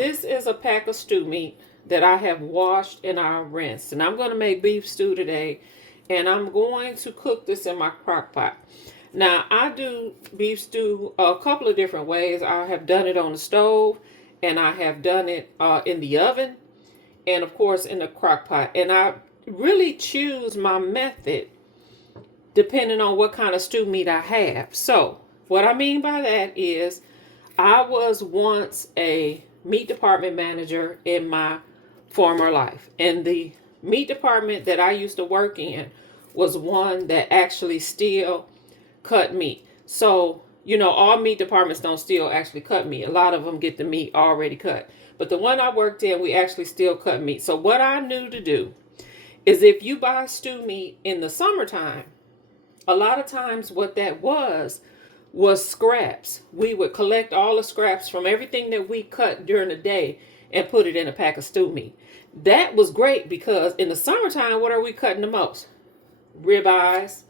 this is a pack of stew meat that I have washed and I rinsed. And I'm going to make beef stew today. And I'm going to cook this in my crock pot. Now, I do beef stew a couple of different ways. I have done it on the stove, and I have done it in the oven, and of course in the crock pot. And I really choose my method depending on what kind of stew meat I have. So, what I mean by that is I was once a meat department manager in my former life. And the meat department that I used to work in was one that actually still cut meat. So, all meat departments don't still actually cut meat. A lot of them get the meat already cut. But the one I worked in, we actually still cut meat. So what I knew to do is if you buy stew meat in the summertime, a lot of times what that was scraps. We would collect all the scraps from everything that we cut during the day and put it in a pack of stew meat. That was great because in the summertime, what are we cutting the most? Ribeyes,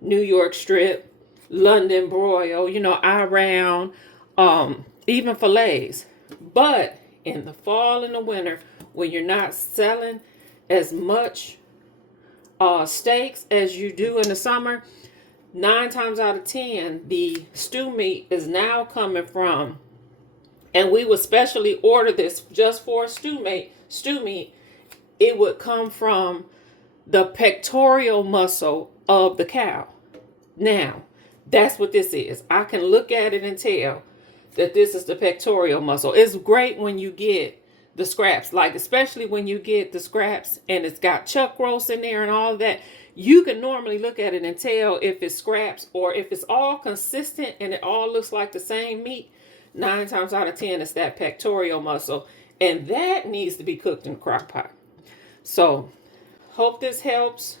New York strip, London broil, eye round, even fillets. But in the fall and the winter, when you're not selling as much steaks as you do in the summer, 9 times out of 10, the stew meat is now coming from, and we would specially order this just for stew meat. It would come from the pectoral muscle of the cow. Now, that's what this is. I can look at it and tell that this is the pectoral muscle. It's great when you get the scraps, like especially when you get the scraps and it's got chuck roast in there and all that. You can normally look at it and tell if it's scraps or if it's all consistent and it all looks like the same meat. 9 times out of 10, it's that pectoral muscle, and that needs to be cooked in a crock pot. So, hope this helps.